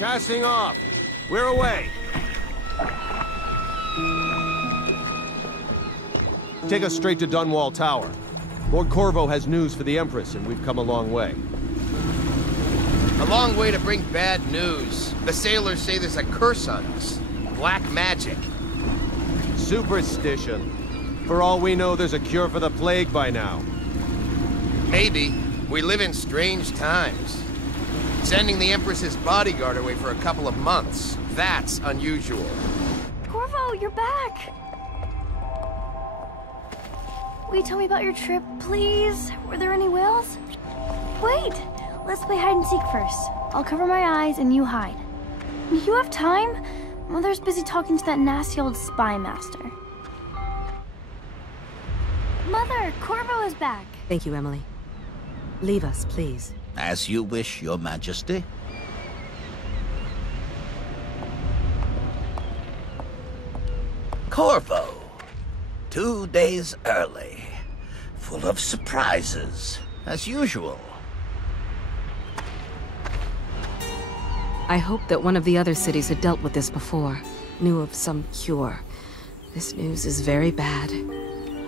Casting off. We're away. Take us straight to Dunwall Tower. Lord Corvo has news for the Empress, and we've come a long way. A long way to bring bad news. The sailors say there's a curse on us. Black magic. Superstition. For all we know, there's a cure for the plague by now. Maybe. We live in strange times. Sending the Empress's bodyguard away for a couple of months. That's unusual. Corvo, you're back! Will you tell me about your trip, please? Were there any whales? Wait! Let's play hide and seek first. I'll cover my eyes and you hide. You have time? Mother's busy talking to that nasty old spy master. Mother, Corvo is back. Thank you, Emily. Leave us, please. As you wish, Your Majesty. Corvo. 2 days early. Full of surprises, as usual. I hoped that one of the other cities had dealt with this before, knew of some cure. This news is very bad.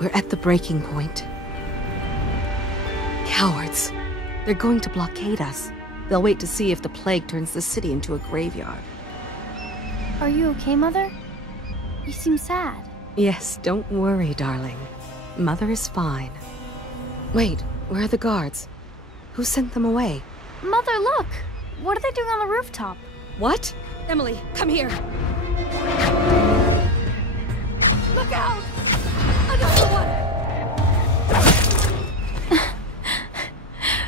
We're at the breaking point. Cowards. They're going to blockade us. They'll wait to see if the plague turns the city into a graveyard. Are you okay, Mother? You seem sad. Yes, don't worry, darling. Mother is fine. Wait, where are the guards? Who sent them away? Mother, look! What are they doing on the rooftop? What? Emily, come here! Look out! Another one!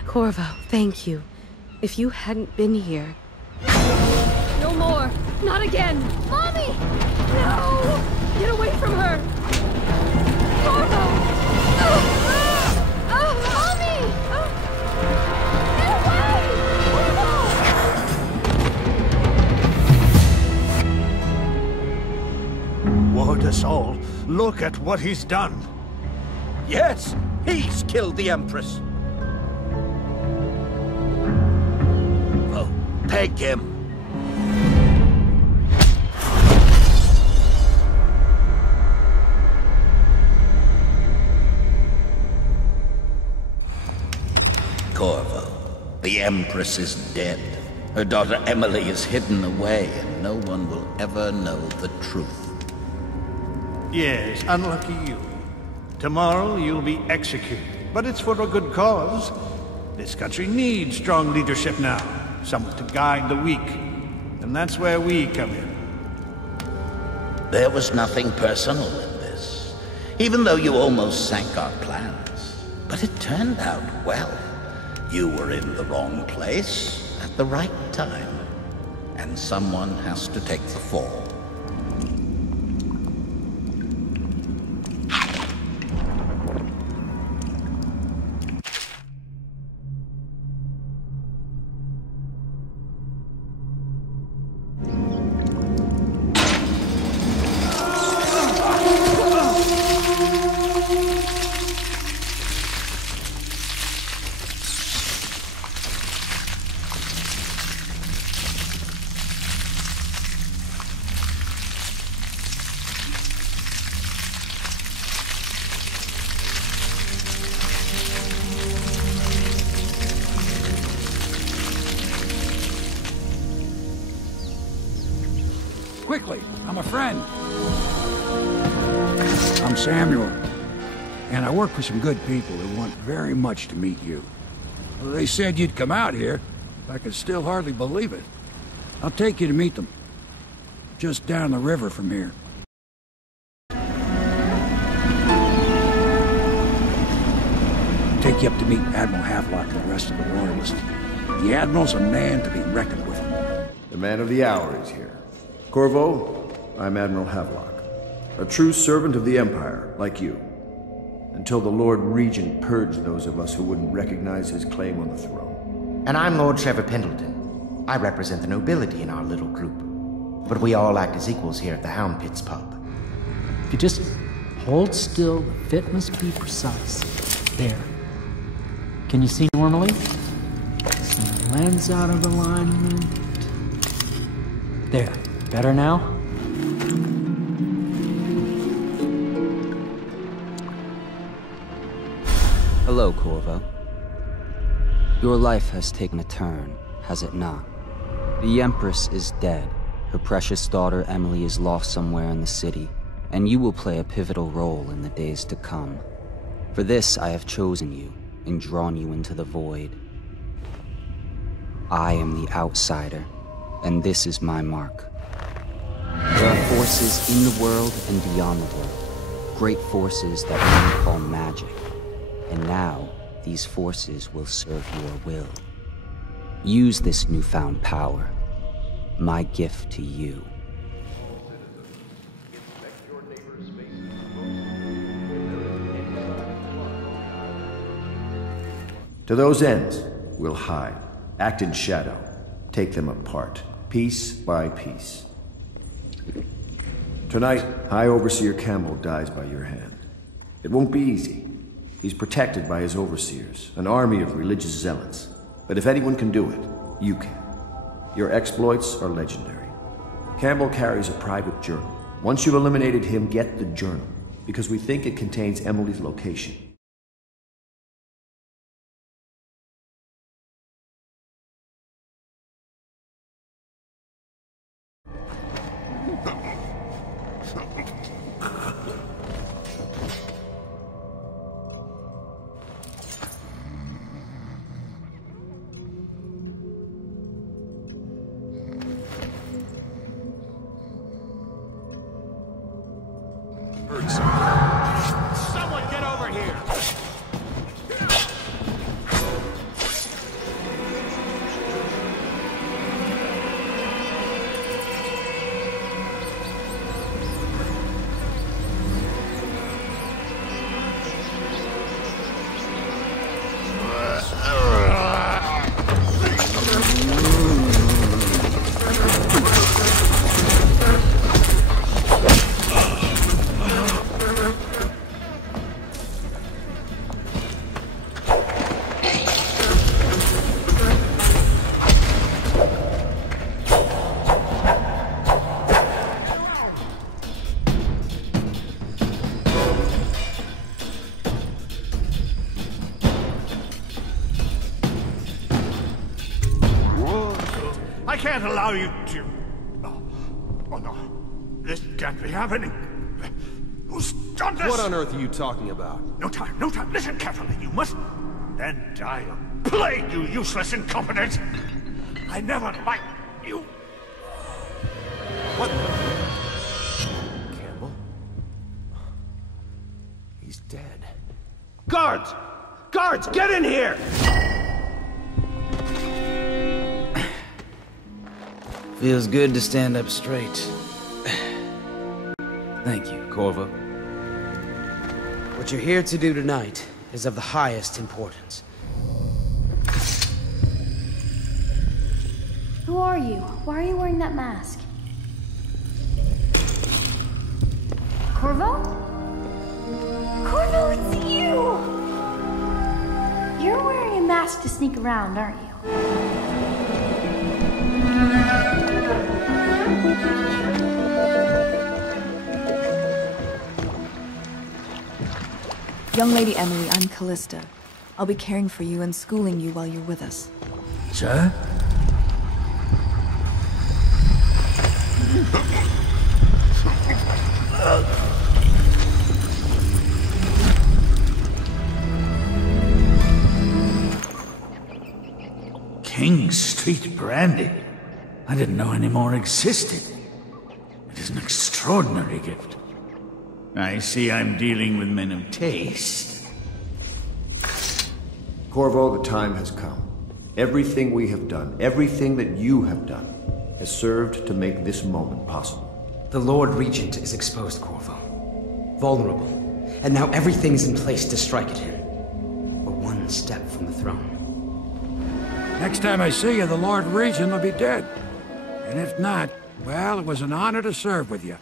Corvo, thank you. If you hadn't been here... No more! Not again! Mommy! No! Get away from her! Corvo! Mommy! Get away! Ward us all. Look at what he's done. Yes, he's killed the Empress. Oh, take him. Corvo, the Empress is dead. Her daughter Emily is hidden away, and no one will ever know the truth. Yes, unlucky you. Tomorrow you'll be executed, but it's for a good cause. This country needs strong leadership now, someone to guide the weak. And that's where we come in. There was nothing personal in this, even though you almost sank our plans. But it turned out well. You were in the wrong place at the right time, and someone has to take the fall. Quickly, I'm a friend. I'm Samuel, and I work for some good people who want very much to meet you. Well, they said you'd come out here. I can still hardly believe it. I'll take you to meet them. Just down the river from here. Take you up to meet Admiral Havelock and the rest of the Royalists. The Admiral's a man to be reckoned with. The man of the hour is here. Corvo, I'm Admiral Havelock, a true servant of the Empire, like you, until the Lord Regent purged those of us who wouldn't recognize his claim on the throne. And I'm Lord Pendleton. I represent the nobility in our little group, but we all act as equals here at the Hound Pits pub. If you just hold still, the fit must be precise. There. Can you see normally? Some lens out of alignment. There. Better now? Hello, Corvo. Your life has taken a turn, has it not? The Empress is dead. Her precious daughter Emily is lost somewhere in the city, and you will play a pivotal role in the days to come. For this, I have chosen you and drawn you into the void. I am the outsider, and this is my mark. There are forces in the world and beyond the world, great forces that we call magic. And now, these forces will serve your will. Use this newfound power, my gift to you. To those ends, we'll hide, act in shadow, take them apart, piece by piece. Tonight, High Overseer Campbell dies by your hand. It won't be easy. He's protected by his overseers, an army of religious zealots. But if anyone can do it, you can. Your exploits are legendary. Campbell carries a private journal. Once you've eliminated him, get the journal, because we think it contains Emily's location. Someone get over here! I can't allow you to... Oh no. This can't be happening. Who's done this? What on earth are you talking about? No time, no time. Listen carefully. You must then die of plague, you useless incompetent. I never liked you. What? Campbell? He's dead. Guards! Guards, get in here! Feels good to stand up straight. Thank you, Corvo. What you're here to do tonight is of the highest importance. Who are you? Why are you wearing that mask? Corvo? Corvo, it's you! You're wearing a mask to sneak around, aren't you? Young Lady Emily, I'm Callista. I'll be caring for you and schooling you while you're with us. Sir? King Street brandy? I didn't know any more existed. It is an extraordinary gift. I see I'm dealing with men of taste. Corvo, the time has come. Everything we have done, everything that you have done, has served to make this moment possible. The Lord Regent is exposed, Corvo. Vulnerable. And now everything's in place to strike at him. We're one step from the throne. Next time I see you, the Lord Regent will be dead. And if not, well, it was an honor to serve with you.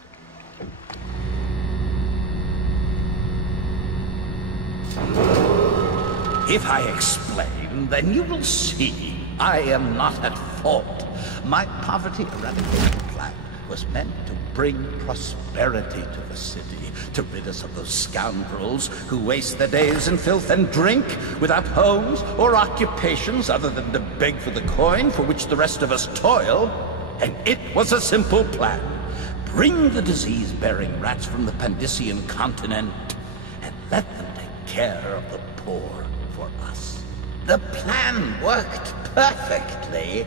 If I explain, then you will see I am not at fault. My poverty eradication plan was meant to bring prosperity to the city, to rid us of those scoundrels who waste their days in filth and drink, without homes or occupations other than to beg for the coin for which the rest of us toil. And it was a simple plan. Bring the disease-bearing rats from the Pandician continent, and let them take care of the poor for us. The plan worked perfectly,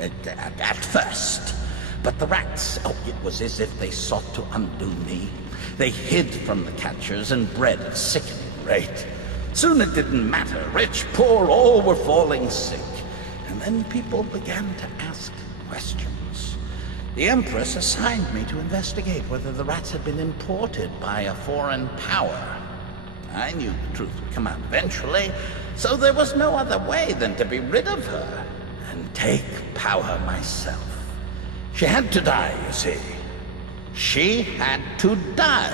at first. But the rats, it was as if they sought to undo me. They hid from the catchers and bred at a sickening rate. Soon it didn't matter. Rich, poor, all were falling sick. And then people began to ask questions. The Empress assigned me to investigate whether the rats had been imported by a foreign power. I knew the truth would come out eventually, so there was no other way than to be rid of her and take power myself. She had to die, you see. She had to die.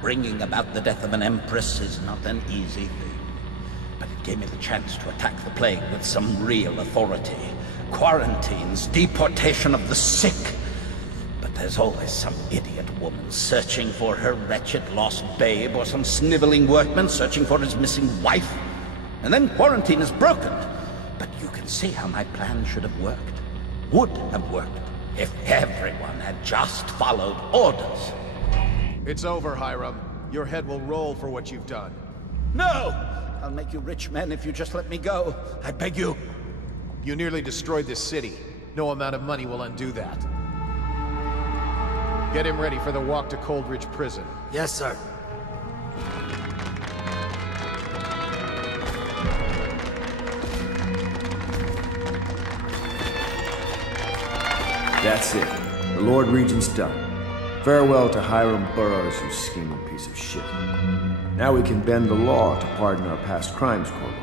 Bringing about the death of an Empress is not an easy thing. But it gave me the chance to attack the plague with some real authority. Quarantines, deportation of the sick. But there's always some idiot woman searching for her wretched lost babe, or some sniveling workman searching for his missing wife. And then quarantine is broken. But you can see how my plan should have worked. Would have worked. If everyone had just followed orders. It's over, Hiram. Your head will roll for what you've done. No! I'll make you rich men if you just let me go. I beg you. You nearly destroyed this city. No amount of money will undo that. Get him ready for the walk to Coldridge Prison. Yes, sir. That's it. The Lord Regent's done. Farewell to Hiram Burroughs, you scheming piece of shit. Now we can bend the law to pardon our past crimes, Corvo.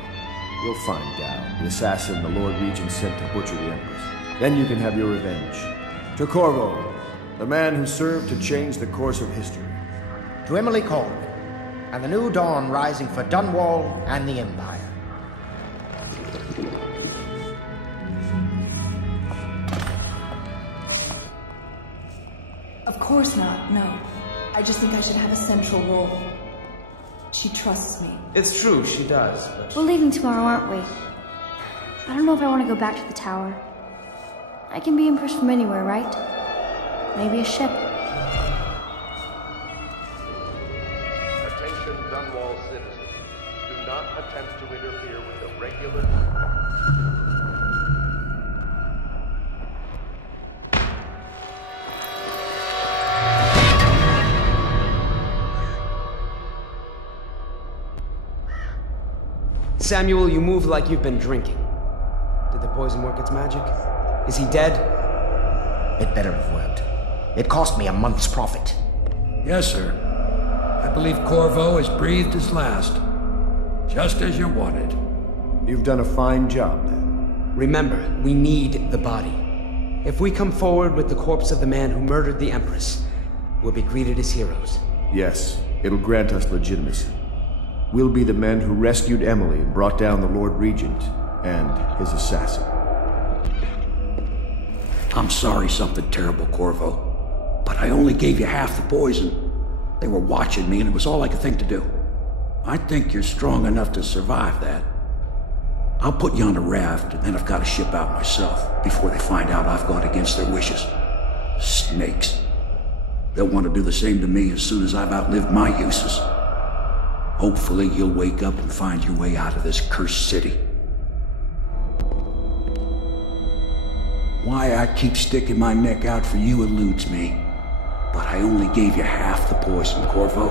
We'll find out the assassin the Lord Regent sent to butcher the Empress. Then you can have your revenge. To Corvo, the man who served to change the course of history. To Emily Corvo, and the new dawn rising for Dunwall and the Empire. Of course not, no. I just think I should have a central role. She trusts me. It's true, she does, but... We're leaving tomorrow, aren't we? I don't know if I want to go back to the tower. I can be Empress from anywhere, right? Maybe a ship. Attention, Dunwall citizens. Do not attempt to interfere with the regular... Samuel, you move like you've been drinking. Did the poison work its magic? Is he dead? It better have worked. It cost me a month's profit. Yes, sir. I believe Corvo has breathed his last. Just as you wanted. You've done a fine job, then. Remember, we need the body. If we come forward with the corpse of the man who murdered the Empress, we'll be greeted as heroes. Yes, it'll grant us legitimacy. We'll be the men who rescued Emily and brought down the Lord Regent and his assassin. I'm sorry something terrible, Corvo. But I only gave you half the poison. They were watching me and it was all I could think to do. I think you're strong enough to survive that. I'll put you on a raft and then I've got to ship out myself before they find out I've gone against their wishes. Snakes. They'll want to do the same to me as soon as I've outlived my uses. Hopefully you'll wake up and find your way out of this cursed city. Why I keep sticking my neck out for you eludes me. But I only gave you half the poison, Corvo.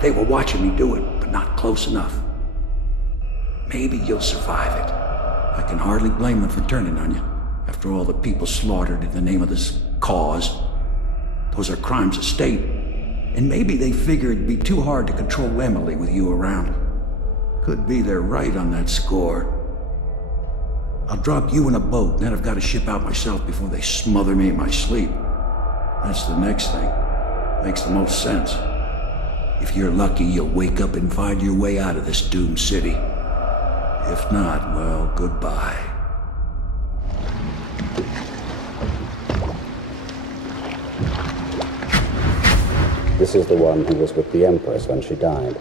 They were watching me do it, but not close enough. Maybe you'll survive it. I can hardly blame them for turning on you, after all the people slaughtered in the name of this cause. Those are crimes of state. And maybe they figured it'd be too hard to control Emily with you around. Could be they're right on that score. I'll drop you in a boat, then I've got to ship out myself before they smother me in my sleep. That's the next thing. Makes the most sense. If you're lucky, you'll wake up and find your way out of this doomed city. If not, well, goodbye. This is the one who was with the Empress when she died.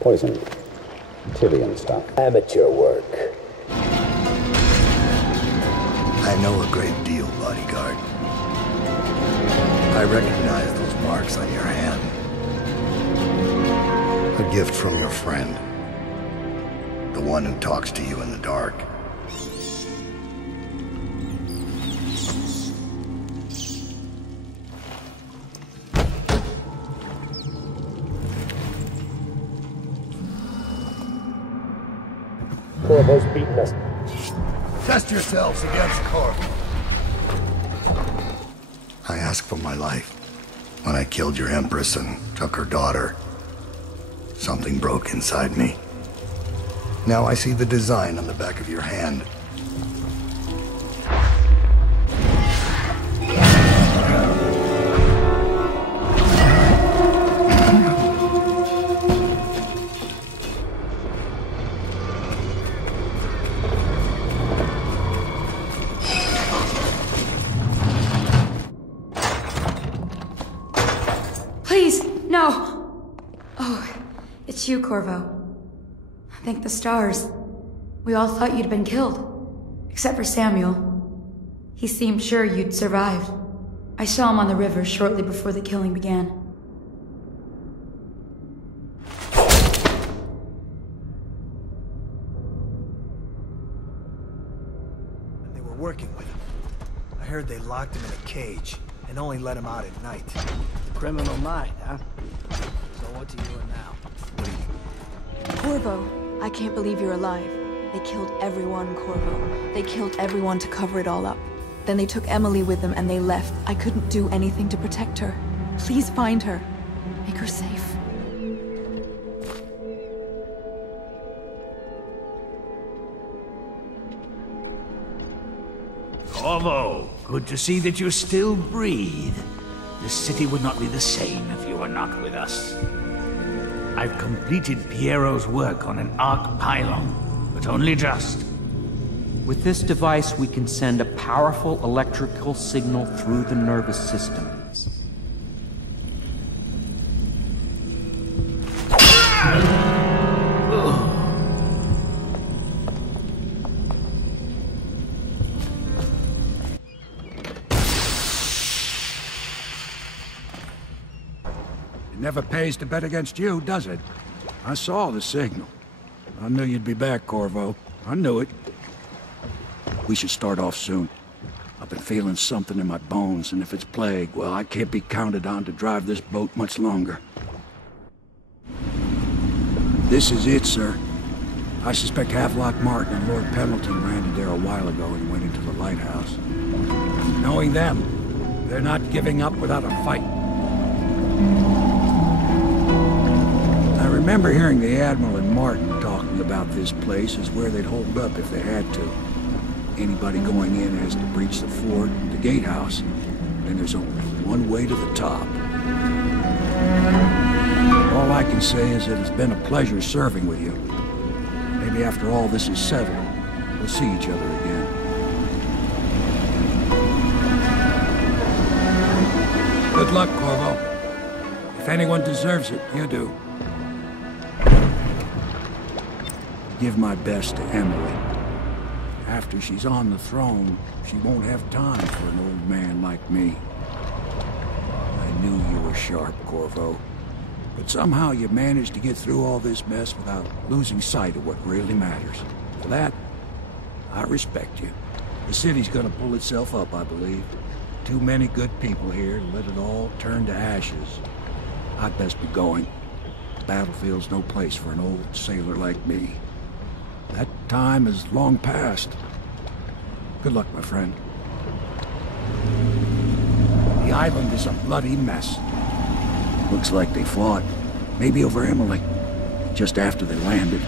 Poisoned. Tyrian stuff. Amateur work. I know a great deal, bodyguard. I recognize those marks on your hand. A gift from your friend. The one who talks to you in the dark. Corvo's beaten us. Test yourselves against Corvo. I asked for my life. When I killed your Empress and took her daughter, something broke inside me. Now I see the design on the back of your hand. Please, no! Oh, it's you, Corvo. Thank the stars. We all thought you'd been killed. Except for Samuel. He seemed sure you'd survived. I saw him on the river shortly before the killing began. They were working with him. I heard they locked him in a cage and only let him out at night. Criminal mind, huh? So what do you do now? Corvo, I can't believe you're alive. They killed everyone, Corvo. They killed everyone to cover it all up. Then they took Emily with them and they left. I couldn't do anything to protect her. Please find her. Make her safe. Corvo, good to see that you still breathe. The city would not be the same if you were not with us. I've completed Piero's work on an arc pylon, but only just. With this device, we can send a powerful electrical signal through the nervous system. It never pays to bet against you, does it? I saw the signal. I knew you'd be back, Corvo. I knew it. We should start off soon. I've been feeling something in my bones, and if it's plague, well, I can't be counted on to drive this boat much longer. This is it, sir. I suspect Havelock Martin and Lord Pendleton landed there a while ago and went into the lighthouse. Knowing them, they're not giving up without a fight. I remember hearing the Admiral and Martin talking about this place as where they'd hold up if they had to. Anybody going in has to breach the fort and the gatehouse. And there's only one way to the top. All I can say is that it's been a pleasure serving with you. Maybe after all this is settled, we'll see each other again. Good luck, Corvo. If anyone deserves it, you do. Give my best to Emily. After she's on the throne, she won't have time for an old man like me. I knew you were sharp, Corvo. But somehow you managed to get through all this mess without losing sight of what really matters. For that, I respect you. The city's gonna pull itself up, I believe. Too many good people here to let it all turn to ashes. I'd best be going. The battlefield's no place for an old sailor like me. That time is long past. Good luck, my friend. The island is a bloody mess. Looks like they fought. Maybe over Emily. Just after they landed.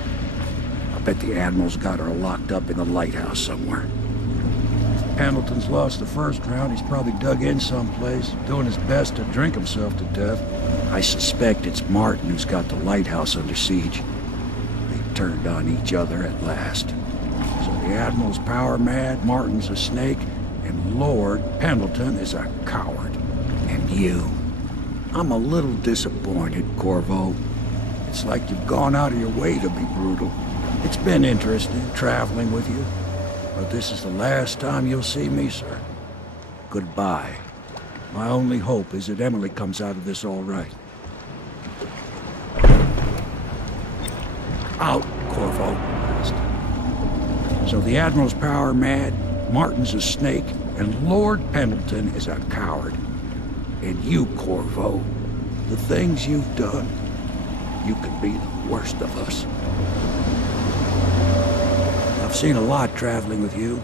I bet the Admiral's got her locked up in the lighthouse somewhere. Pendleton's lost the first round. He's probably dug in someplace, doing his best to drink himself to death. I suspect it's Martin who's got the lighthouse under siege. Turned on each other at last. So the Admiral's power mad, Martin's a snake, and Lord Pendleton is a coward. And you I'm a little disappointed, Corvo. It's like you've gone out of your way to be brutal. It's been interesting traveling with you, but this is the last time you'll see me, sir. Goodbye. My only hope is that Emily comes out of this all right. Out, Corvo. So the Admiral's power mad, Martin's a snake, and Lord Pendleton is a coward. And you, Corvo, the things you've done, you could be the worst of us. I've seen a lot traveling with you.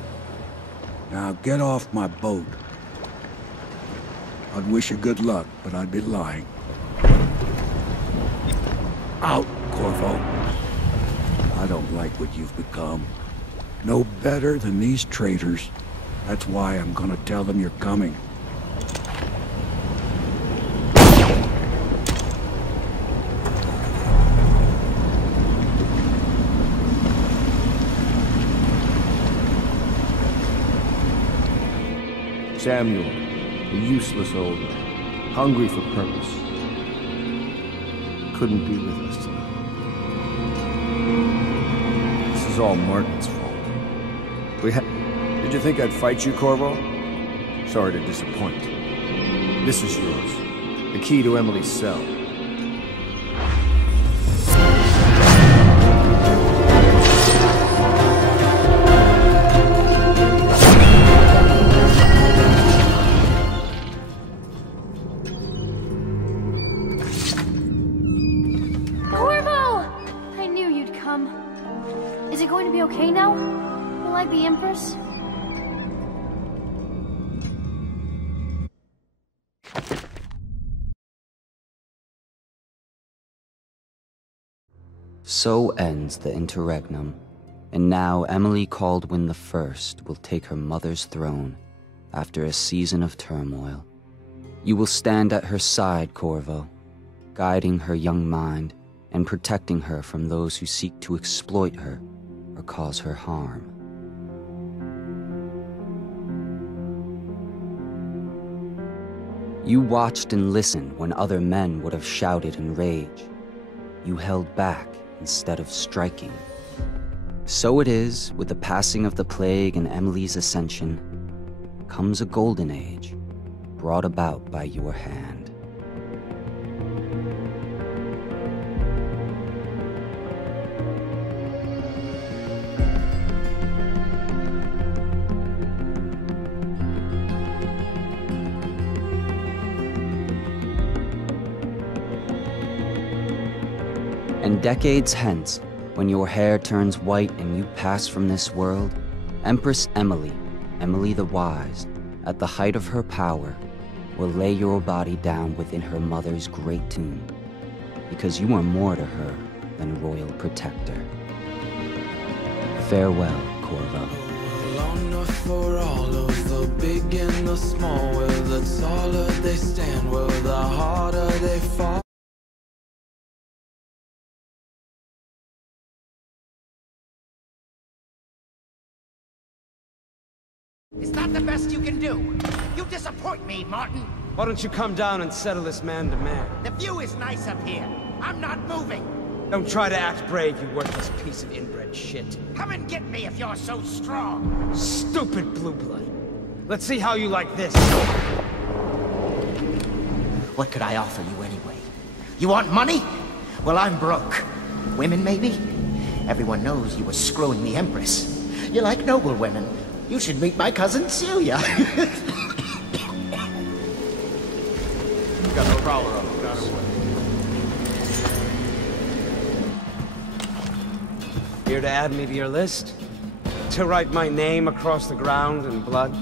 Now get off my boat. I'd wish you good luck, but I'd be lying. Out, Corvo. I don't like what you've become. No better than these traitors. That's why I'm gonna tell them you're coming. Samuel, a useless old man, hungry for purpose, couldn't be with us tonight. This is all Martin's fault. Did you think I'd fight you, Corvo? Sorry to disappoint. This is yours. The key to Emily's cell. Corvo! I knew you'd come. Is it going to be okay now? Will I be Empress? So ends the interregnum, and now Emily Kaldwin I will take her mother's throne after a season of turmoil. You will stand at her side, Corvo, guiding her young mind and protecting her from those who seek to exploit her or cause her harm. You watched and listened when other men would have shouted in rage. You held back instead of striking. So it is, with the passing of the plague and Emily's ascension, comes a golden age, brought about by your hand. And decades hence, when your hair turns white and you pass from this world, Empress Emily, Emily the Wise, at the height of her power, will lay your body down within her mother's great tomb, because you are more to her than royal protector. Farewell, Corvo. Long enough for all of the big and the small, where the taller they stand, where the harder they fall. Is that the best you can do? You disappoint me, Martin. Why don't you come down and settle this man to man? The view is nice up here. I'm not moving. Don't try to act brave, you worthless piece of inbred shit. Come and get me if you're so strong. Stupid blue blood. Let's see how you like this. What could I offer you anyway? You want money? Well, I'm broke. Women, maybe? Everyone knows you were screwing the Empress. You like noble women. You should meet my cousin Celia. Got a prowler on the got away. Here to add me to your list? To write my name across the ground in blood?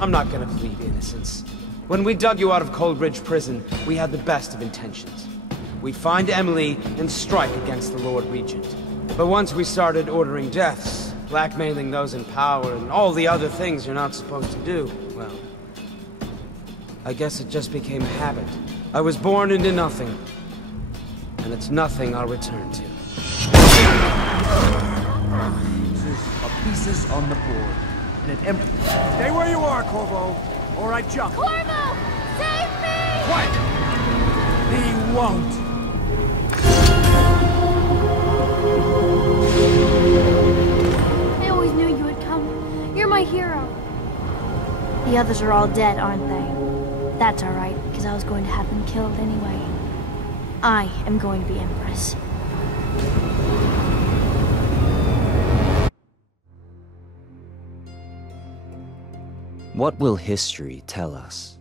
I'm not gonna plead innocence. When we dug you out of Coldridge Prison, we had the best of intentions. We'd find Emily and strike against the Lord Regent. But once we started ordering deaths, blackmailing those in power, and all the other things you're not supposed to do, well, I guess it just became habit. I was born into nothing, and it's nothing I'll return to. Pieces on the board, and an empty. Stay where you are, Corvo, or I jump. Corvo! Save me! Quiet! won't! I always knew you would come. You're my hero. The others are all dead, aren't they? That's alright, because I was going to have them killed anyway. I am going to be Empress. What will history tell us?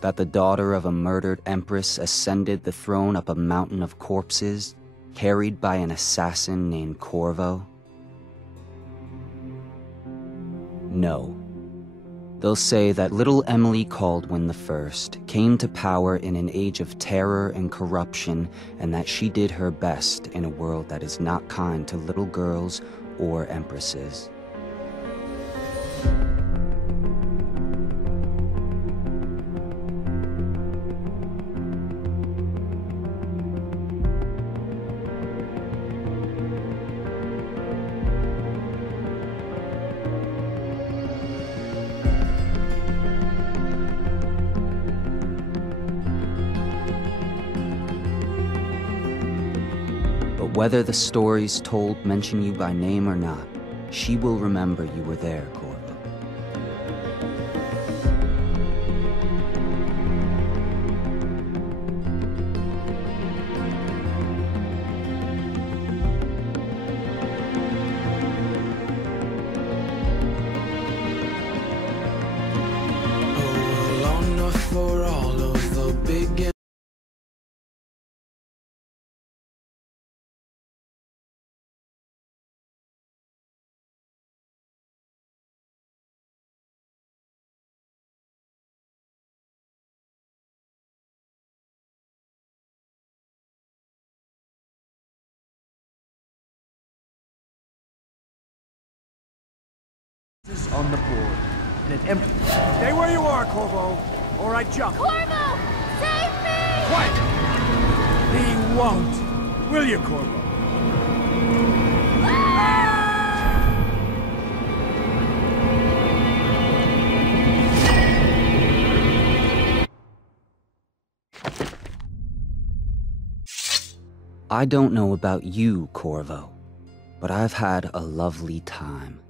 That the daughter of a murdered empress ascended the throne up a mountain of corpses, carried by an assassin named Corvo? No. They'll say that little Emily Caldwin I came to power in an age of terror and corruption, and that she did her best in a world that is not kind to little girls or empresses. Whether the stories told mention you by name or not, she will remember you were there, Corvo. For all of the big on the board. And an empty. Stay where you are, Corvo, or I jump. Corvo! Save me! Quiet! He won't. Will you, Corvo? I don't know about you, Corvo, but I've had a lovely time.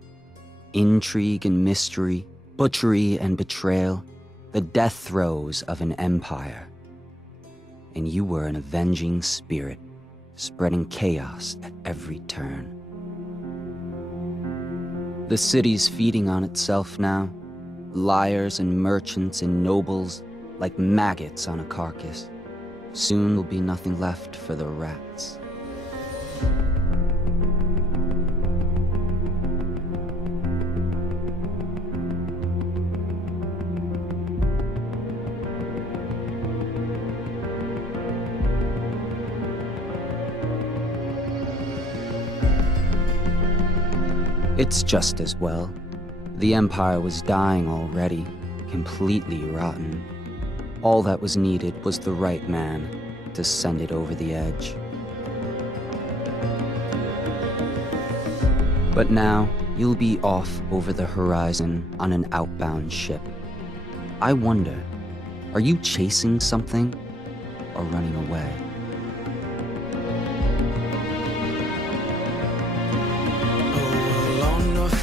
Intrigue and mystery, butchery and betrayal, the death throes of an empire. And you were an avenging spirit, spreading chaos at every turn. The city's feeding on itself now, liars and merchants and nobles like maggots on a carcass. Soon will be nothing left for the rats. It's just as well. The Empire was dying already, completely rotten. All that was needed was the right man to send it over the edge. But now, you'll be off over the horizon on an outbound ship. I wonder, are you chasing something or running away?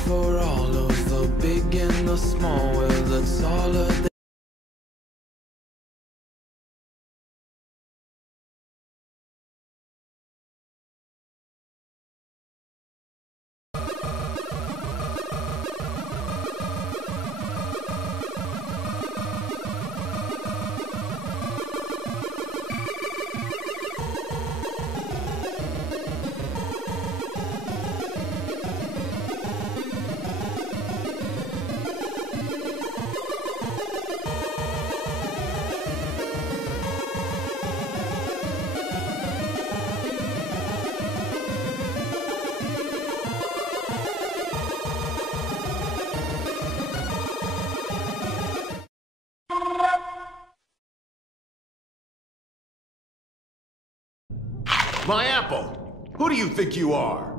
For all of the big and the small, well, it's all of the My apple! Who do you think you are?